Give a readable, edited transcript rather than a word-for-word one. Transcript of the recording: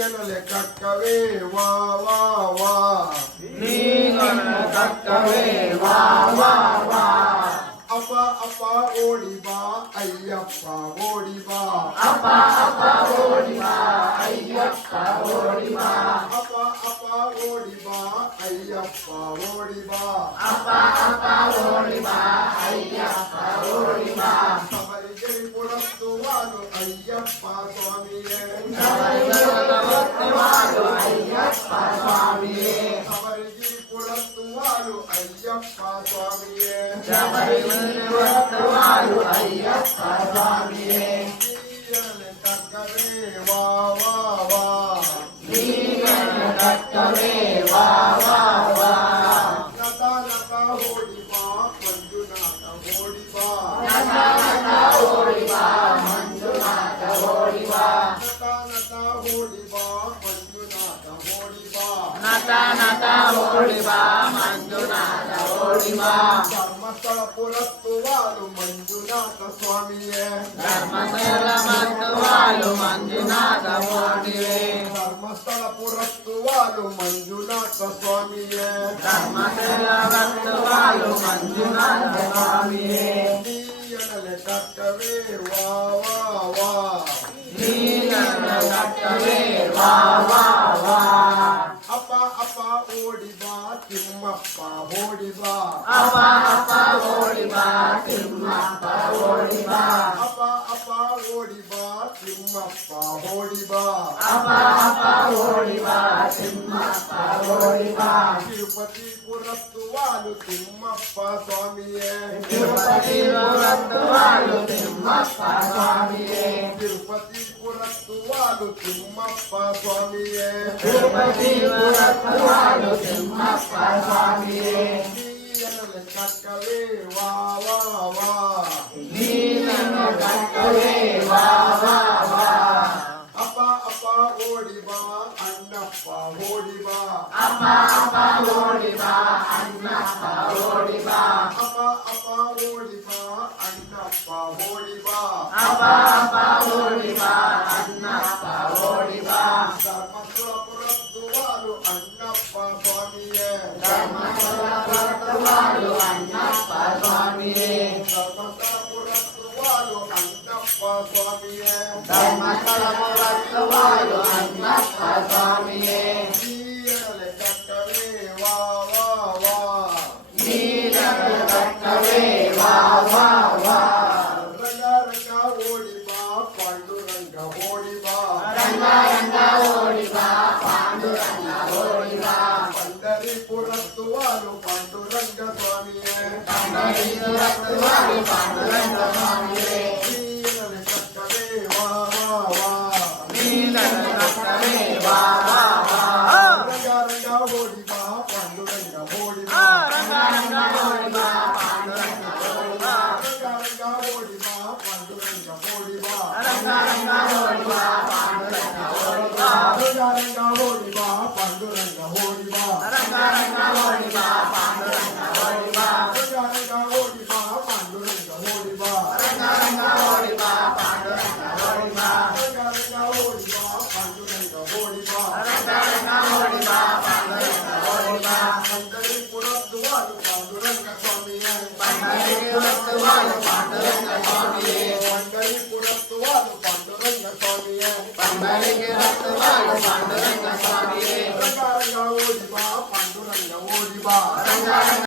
ನೀಯನಲೆ ಕಕ್ಕವೇ ವಾ ವಾ ವಾ ನೀನನ್ನು ತಕ್ಕವೇ ವಾ ವಾ ವಾ ಅಪ ಅಪ ಓಡಿ ಬಾ ಅಯ್ಯಪ್ಪ ಓಡಿ ಬಾ ಅಪ ಅಪ ಓಡಿ ಬಾ ಅಯ್ಯಪ್ಪ ಓಡಿ ಬಾ ಅಪ ಅಪ ಓಡಿ ಬಾ ಅಯ್ಯಪ್ಪ ಓಡಿ ಬಾ ಅಪ ಅಪ ಓಡಿ ಬಾ ಅಯ್ಯಪ್ಪ ಓಡಿ ಬಾ ಶಬರಿಗಿರಿ ಪುರಸ್ತುವಾಲು ಅಯ್ಯಪ್ಪ ಸ್ವಾಮಿಯೇ ಶಬರಿಮಲೆಯವರು ಅಯ್ಯಪ್ಪ ಸ್ವಾಮಿಯೇ ಶಬರಿಗಿರಿ ಪುರಸ್ತುವಾಲು ಅಯ್ಯಪ್ಪ ಸ್ವಾಮಿಯೇ ಶಬರಿಮಲೆಯವರು ಅಯ್ಯಪ್ಪ ಸ್ವಾಮಿಯೇ ನೀಯನಲೆ ಕಕ್ಕವೇ ವಾ ವಾ ವಾ ನೀನನ್ನು ತಕ್ಕವೇ ವಾ ವಾ ವಾ ನಟ ನಟ ಓಡಿ ಬಾ ಮಂಜುನಾಥ ಓಡಿ ಬಾ ನಟ ನಟ ಓಡಿ ಬಾ ಮಂಜುನಾಥ ಓಡಿ ಬಾ ನಟ ನಟ ಓಡಿ ಬಾ ಮಂಜುನಾಥ ಓಡಿ ಬಾ ನಟ ನಟ ಓಡಿ ಬಾ ಮಂಜುನಾಥ ಓಡಿ ಬಾ ಧರ್ಮಸ್ಥಳ ಪುರಸ್ತುವಾಲು ಮಂಜುನಾಥ ಸ್ವಾಮಿಯೇ ಧರ್ಮಸ್ಥಳ ಮತ್ತು ವಾಲು ಮಂಜುನಾಥ ಓಡಿವೆ ಧರ್ಮಸ್ಥಳ ಪುರಸ್ತುವಾಲು ಮಂಜುನಾಥ ಸ್ವಾಮಿಯೇ ಧರ್ಮಸ್ಥಳ ಮತ್ತು ವಾಲು ಮಂಜುನಾಥ ಸ್ವಾಮಿಯೇ ನೀಯನಲೆ ಕಕ್ಕವೇ ವಾ ವಾ ವಾ ನೀನನ್ನು ತಕ್ಕವೇ ವಾ ವಾ ವಾ ಅಪ ಅಪ ಓಡಿ ಬಾ ತಿಮ್ಮಪ್ಪ ಓಡಿ ಬಾ ಅಪ ಅಪ ಓಡಿ ಬಾ ತಿಮ್ಮಪ್ಪ ಓಡಿ ಬಾ ಅಪ ಅಪ ಓಡಿ ಬಾ ತಿಮ್ಮಪ್ಪ ಓಡಿ ಬಾ ಅಪ ಅಪ ಓಡಿ ಬಾ ತಿಮ್ಮಪ್ಪ ಓಡಿ ಬಾ ತಿರುಪತಿ ಪುರಸ್ತುವಾಲು ತಿಮ್ಮಪ್ಪ ಸ್ವಾಮಿಯೇ ತಿರುಪತಿ ಪುರಸ್ತುವಾಲು ತಿಮ್ಮಪ್ಪ ಸ್ವಾಮಿಯೇ ತಿರುಪತಿ ಪುರಸ್ತುವಾಲು ತಿಮ್ಮಪ್ಪ ಸ್ವಾಮಿಯೇ ತಿರುಪತಿ ಪುರಸ್ತುವಾಲು ತಿಮ್ಮಪ್ಪ ಸ್ವಾಮಿಯೇ ನೀಯನಲೆ ಕಕ್ಕವೇ ವಾ ವಾ ವಾ ನೀನನ್ನು ತಕ್ಕವೇ ವಾ ವಾ ವಾ ಅಪ ಅಪ ಓಡಿ ಬಾ ಅಣ್ಣಪ್ಪ ಓಡಿ ಬಾ ಅಪ ಅಪ ಓಡಿ ಬಾ ಅಣ್ಣಪ್ಪ ಓಡಿ ಬಾ ಅಪ ಅಪ ಓಡಿ ಬಾ ಅಣ್ಣಪ್ಪ ಓಡಿ ಬಾ ಅಪ ಅಪ ಓಡಿ ಬಾ ಅಣ್ಣಪ್ಪ ಓಡಿ ಬಾ ಧರ್ಮಸ್ಥಳ ಪುರಸ್ತುವಾಲು ಅಣ್ಣಪ್ಪ ಸ್ವಾಮಿಯೇ ಧರ್ಮಸ್ಥಳ ಪುರಸ್ತುವಾಲು ಅಣ್ಣಪ್ಪ ಸ್ವಾಮಿಯೇ ಧರ್ಮಸ್ಥಳ ಪುರಸ್ತುವಾಲು ಅಣ್ಣಪ್ಪ ಸ್ವಾಮಿಯೇ ಧರ್ಮಸ್ಥಳ ಪುರಸ್ತುವಾಲು ಅಣ್ಣಪ್ಪ ಸ್ವಾಮಿಯೇ ನೀಯನಲೆ ಕಕ್ಕವೇ ವಾ ವಾ ವಾ ನೀನನ್ನು ತಕ್ಕವೇ ವಾ ವಾ ವಾ ರಂಗ ರಂಗ ಓಡಿ ಬಾ ಪಾಂಡುರಂಗ ಓಡಿ ಬಾ ರಂಗ ರಂಗ ಓಡಿ ಬಾ ಪಾಂಡುರಂಗ ಓಡಿ ಬಾ ಪಂಡರಿ ಪುರಸ್ತುವಾಲು ಪಾಂಡುರಂಗ ಸ್ವಾಮಿಯೇ ಪಂಡರಿ ಪುರಸ್ತುವಾಲು ಪಾಂಡುರಂಗ ಸ್ವಾಮಿಯೇ ನೀಯನಲೆ ಕಕ್ಕವೇ ವಾ ವಾ ವಾ ನೀನನ್ನು ತಕ್ಕವೇ ವಾ ವಾ ವಾ ರಂಗ ರಂಗ ಓಡಿ ಬಾ ಪಾಂಡುರಂಗ ಓಡಿ ಬಾ ರಂಗ ರಂಗ ಓಡಿ ಬಾ ಪಾಂಡುರಂಗ ಓಡಿ ಬಾ ರಂಗ ರಂಗ ಓಡಿ ಬಾ ಪಾಂಡುರಂಗ ಓಡಿ ಬಾ ರಂಗ ರಂಗ ಓಡಿ ಬಾ ಪಾಂಡುರಂಗ ಓಡಿ ಬಾ ರಂಗ ರಂಗ ಓಡಿ ಬಾ ಪಾಂಡುರಂಗ ಓಡಿ ಬಾ ರಂಗ ರಂಗ ಓಡಿ ಬಾ ಪಾಂಡುರಂಗ ಓಡಿ ಬಾ ರಂಗ ರಂಗ ಓಡಿ ಬಾ ಪಾಂಡುರಂಗ ಓಡಿ ಬಾ ರಂಗ ರಂಗ ಓಡಿ ಬಾ ಪಾಂಡುರಂಗ ಓಡಿ ಬಾ ರಂಗ ರಂಗ ಓಡಿ ಬಾ ಪಾಂಡುರಂಗ ಓಡಿ ಬಾ ರಂಗ ರಂಗ ಓಡಿ ಬಾ ಪಾಂಡುರಂಗ ಓಡಿ ಬಾ ಪಂಡರಿ ಪುರಸ್ತುವಾಲು ಪಾಂಡುರಂಗ ಸ್ವಾಮಿಯೇ ಪಂಡರಿ ಪುರಸ್ತುವಾಲು ಪಾಂಡುರಂಗ ಸ್ವಾಮಿಯೇ ಪಂಡರಿ ಪುರಸ್ತುವಾಲು ಪಾಂಡುರಂಗ ಸ್ವಾಮಿಯೇ ಪಂಡರಿ ಪುರಸ್ತುವಾಲು ಪಾಂಡುರಂಗ ಸ್ವಾಮಿಯೇ ರಂಗ ರಂಗ ಓಡಿ ಬಾ ಪಾಂಡುರಂಗ ಓಡಿ ಬಾ ರಂಗ ರಂಗ